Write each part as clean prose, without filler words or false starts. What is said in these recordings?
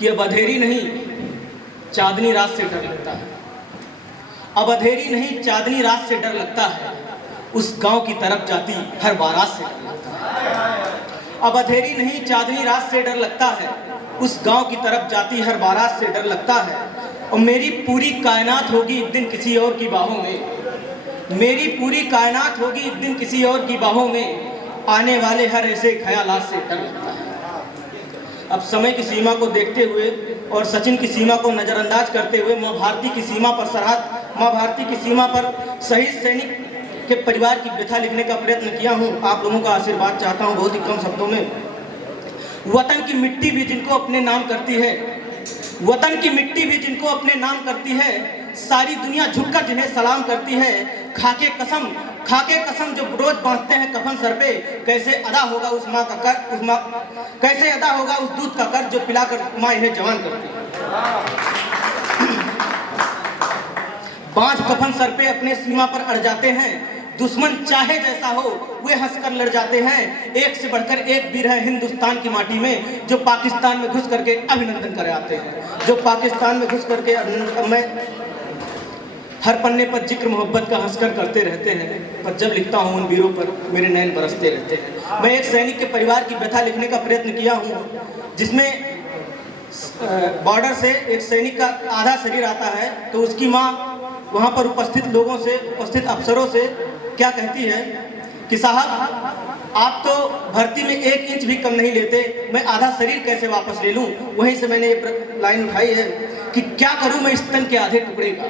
कि अब अंधेरी नहीं चांदनी रात से डर लगता है। अब अंधेरी नहीं चांदनी रात से डर लगता है, उस गांव की तरफ जाती हर बारात से डर लगता है। अब अंधेरी नहीं चांदनी रात से डर लगता है, उस गांव की तरफ जाती हर बारात से डर लगता है। और मेरी पूरी कायनात होगी एक दिन किसी और की बाहों में, मेरी पूरी कायनात होगी एक दिन किसी और की बाहों में, आने वाले हर ऐसे ख्यालात से डर लगता है। अब समय की सीमा को देखते हुए और सचिन की सीमा को नज़रअंदाज करते हुए माँ भारती की सीमा पर सरहद, माँ भारती की सीमा पर शहीद सैनिक के परिवार की व्यथा लिखने का प्रयत्न किया हूँ। आप लोगों का आशीर्वाद चाहता हूँ बहुत ही कम शब्दों में। वतन की मिट्टी भी जिनको अपने नाम करती है, वतन की मिट्टी भी जिनको अपने नाम करती है, सारी दुनिया झुककर जिन्हें सलाम करती है। खाके कसम जो रोज बांधते हैं कफन सर पे, कैसे अदा होगा उस माँ का कर, उस माँ कैसे अदा होगा उस दूध का कर जो पिलाकर माँ इन्हें जवान करती है। बांझ कफन सर पे अपने सीमा पर अड़ जाते हैं, दुश्मन चाहे जैसा हो वे हंसकर लड़ जाते हैं। एक से बढ़कर एक वीर है हिंदुस्तान की माटी में, जो पाकिस्तान में घुस करके अभिनंदन कर आते हैं, जो पाकिस्तान में घुस करके मैं हर पन्ने पर जिक्र मोहब्बत का हंसकर करते रहते हैं, पर जब लिखता हूँ उन वीरों पर मेरे नैन बरसते रहते हैं। मैं एक सैनिक के परिवार की व्यथा लिखने का प्रयत्न किया हूँ, जिसमें बॉर्डर से एक सैनिक का आधा शरीर आता है, तो उसकी माँ वहाँ पर उपस्थित लोगों से, उपस्थित अफसरों से क्या कहती है कि साहब आप तो भर्ती में 1 इंच भी कम नहीं लेते, मैं आधा शरीर कैसे वापस ले लूँ। वहीं से मैंने ये लाइन उठाई है कि क्या करूँ मैं इस तन के आधे टुकड़े का,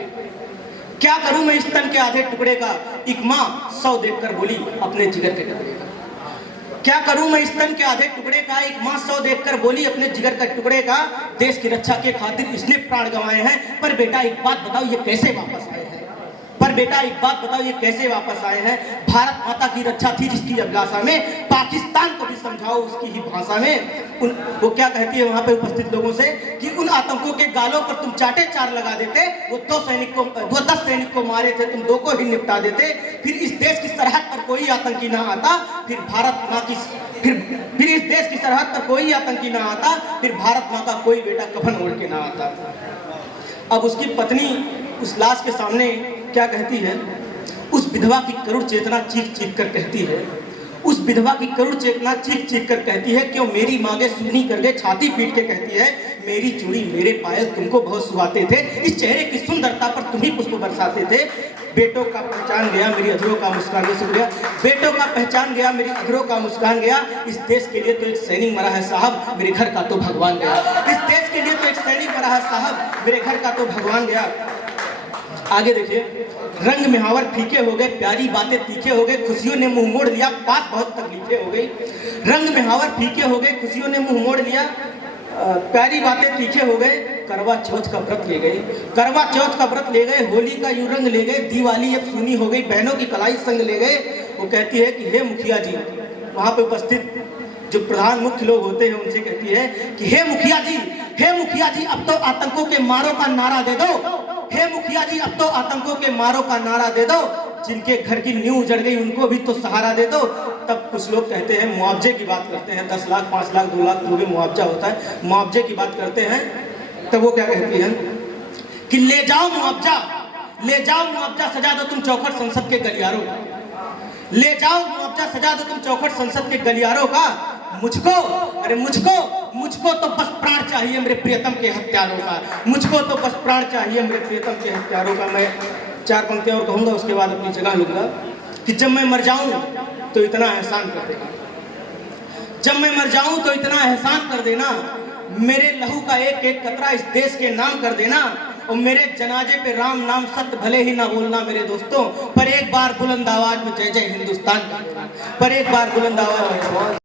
क्या करूं मैं इस तन के आधे टुकड़े का, एक माँ 100 देखकर बोली अपने जिगर के टुकड़े का। क्या करूं मैं इस तन के आधे टुकड़े का, एक माँ 100 देखकर बोली अपने जिगर के टुकड़े का। देश की रक्षा के खातिर इसने प्राण गंवाए हैं, पर बेटा एक बात बताओ ये कैसे वापस आए हैं, पर बेटा एक बात बताओ ये कैसे वापस आए हैं। भारत माता की रक्षा थी जिसकी अभिलाषा में, पाकिस्तान को भी समझाओ उसकी ही भाषा में। वो क्या कहती है वहां पे उपस्थित लोगों से कि उन आतंकों के गालों पर तुम चाटे 4 लगा देते, वो 10 सैनिक को मारे थे, तुम 2 को ही निपटा देते। फिर इस देश की सरहद पर कोई आतंकी ना आता, फिर भारत माँ की फिर इस देश की सरहद पर कोई आतंकी ना आता, फिर भारत माँ का कोई बेटा कफन ओढ़ के ना आता। अब उसकी पत्नी उस लाश के सामने क्या कहती है, उस विधवा की करुण चेतना चीख चीख कर कहती है, उस विधवा की करुण चेतना चीख चीख कर कहती है, क्यों मेरी मांगे सुनी करके छाती पीट के कहती है, मेरी चूड़ी मेरे पायल तुमको बहुत सुहाते थे, इस चेहरे की सुंदरता पर तुम ही पुष्प बरसाते थे। बेटों का पहचान गया मेरी अधरों का मुस्कान गया, शुक्रिया। बेटों का पहचान गया मेरी अधरों का मुस्कान गया, इस देश के लिए तो एक सैनिक मरा है साहब, मेरे घर का तो भगवान गया। इस देश के लिए तो एक सैनिक मरा है साहब, मेरे घर का तो भगवान गया। आगे देखिए, रंग में फीके हो गए, प्यारी बातें तीखे हो गए, खुशियों ने मुंह मोड़ लिया, बात बहुत तकलीफें हो गई। रंग में फीके हो गए, खुशियों ने मुंह मोड़ लिया, प्यारी बातें तीखे हो गए, करवा चौथ का व्रत ले गए, करवा चौथ का व्रत ले गए, होली का यूं रंग ले गए, दिवाली अब सूनी हो गई, बहनों की कलाई संग ले गए। वो कहती है कि हे मुखिया जी, वहाँ पे उपस्थित जो प्रधान मुख्य लोग होते हैं उनसे कहती है कि हे मुखिया जी, हे मुखिया जी अब तो आतंकों के मारों का नारा दे दो, हे मुखिया जी अब तो आतंकों के मारों का नारा दे दो, जिनके घर की नींव उजड़ गई उनको भी तो सहारा दे दो। तब कुछ लोग कहते हैं, मुआवजे की बात करते हैं, 10 लाख 5 लाख 2 लाख जो भी मुआवजा होता है, मुआवजे की बात करते हैं। तब वो क्या कहती है कि ले जाओ मुआवजा, ले जाओ मुआवजा सजा दो तुम चौखट संसद के गलियारों का, ले जाओ मुआवजा सजा दो तुम चौखट संसद के गलियारों का। मुझको, अरे मुझको तो बस प्राण चाहिए मेरे प्रियतम के हत्यारों का, मुझको तो बस प्राण चाहिए मेरे प्रियतम के हत्यारों का। मैं 4 पंक्तियां और कहूंगा, उसके बाद अपनी जगह लूंगा कि जब मैं मर जाऊं तो इतना एहसान कर देना, जब मैं मर जाऊं तो इतना एहसान कर देना, मेरे लहू का एक एक कतरा इस देश के नाम कर देना, और मेरे जनाजे पे राम नाम सत्य भले ही ना बोलना मेरे दोस्तों, पर एक बार बुलंद आवाज में जय जय हिंदुस्तान, पर एक बार बुलंद आवाज में